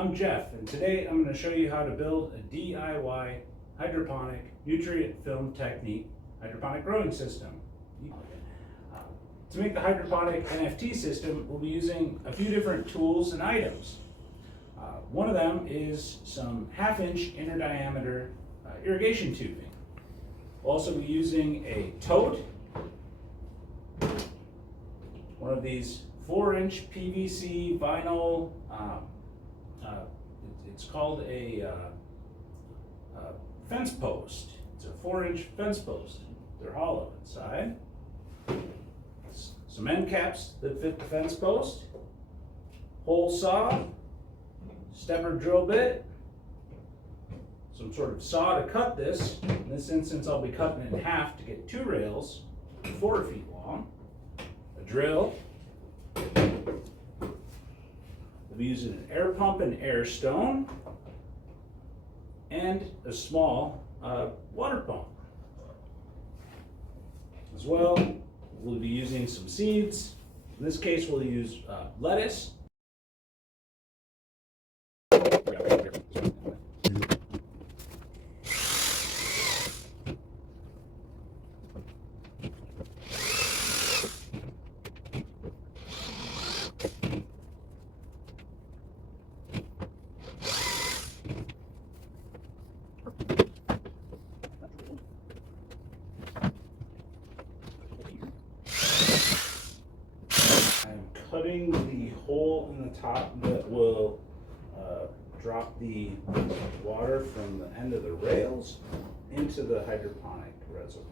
I'm Jeff, and today I'm going to show you how to build a DIY hydroponic nutrient film technique hydroponic growing system. To make the hydroponic NFT system, we'll be using a few different tools and items. One of them is some 1/2-inch inner diameter irrigation tubing. We'll also be using a tote, one of these 4-inch PVC vinyl, it's called a fence post. It's a 4-inch fence post. They're hollow inside. Some end caps that fit the fence post, hole saw, stepper drill bit, some sort of saw to cut this. In this instance, I'll be cutting it in half to get 2 rails, 4 feet long, a drill. We'll be using an air pump and air stone, and a small water pump. As well, we'll be using some seeds. In this case, we'll use lettuce. Cutting the hole in the top that will drop the water from the end of the rails into the hydroponic reservoir.